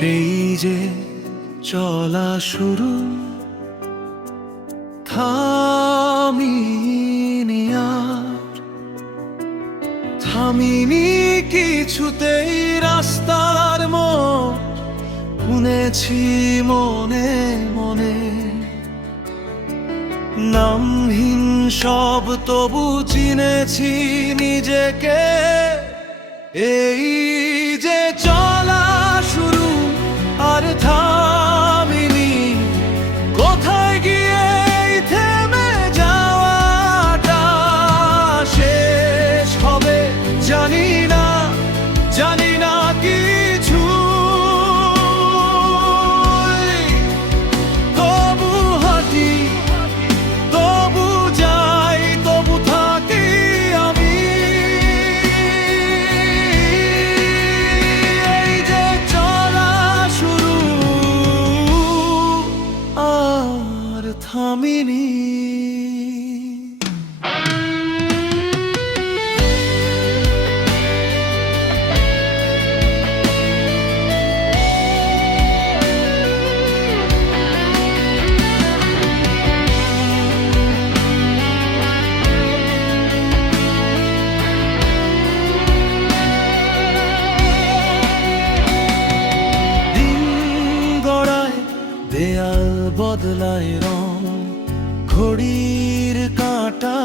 সেই যে চলা শুরু থামিনি আর, থামিনি কিছুতেই রাস্তার মোড় শুনেছি মনে মনে। নামহীন সব তবু চিনেছি নিজেকে। এই যে চলা শুরু আর থামিনি, কোথায় গিয়ে থেমে যাওয়াটা শেষ হবে জানি না, জানি না কিছু। তবু হাঁটি, তবু যাই, তবু থাকি আমি। এই যে চলা শুরু আর থামিনি। দেয়াল বদলায় রং, ঘড়ির কাঁটা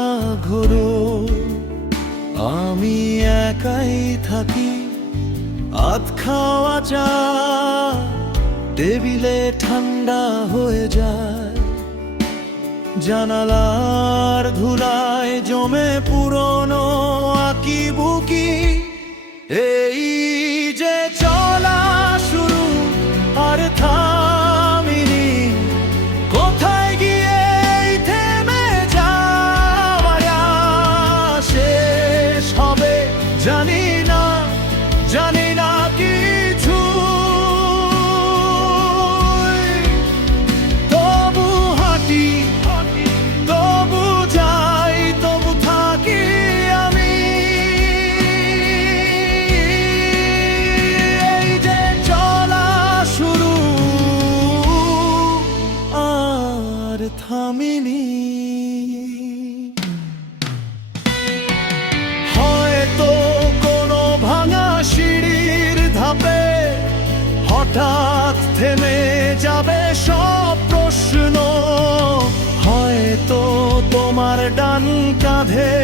ঘোরো, আমি একাই থাকি। আধ খাওয়া চা টেবিলে ঠান্ডা হয়ে যায়, জানালার ধুলায় জমে পুরনো আঁকি বুকি। এই যে চলা শুরু আর থামিনি, কোথায় গিয়ে থেমে যাওয়া শেষ হবে জানি না, জানি না কিছু। তবু হাঁটি, তবু যাই, তবু থাকি আমি। এই যে চলা শুরু আর থামিনি। হয়তো কোনো ভাঙা সিঁড়ির ধাপে হঠাৎ থেমে যাবে সব প্রশ্ন। হয়তো তোমার ডান কাঁধে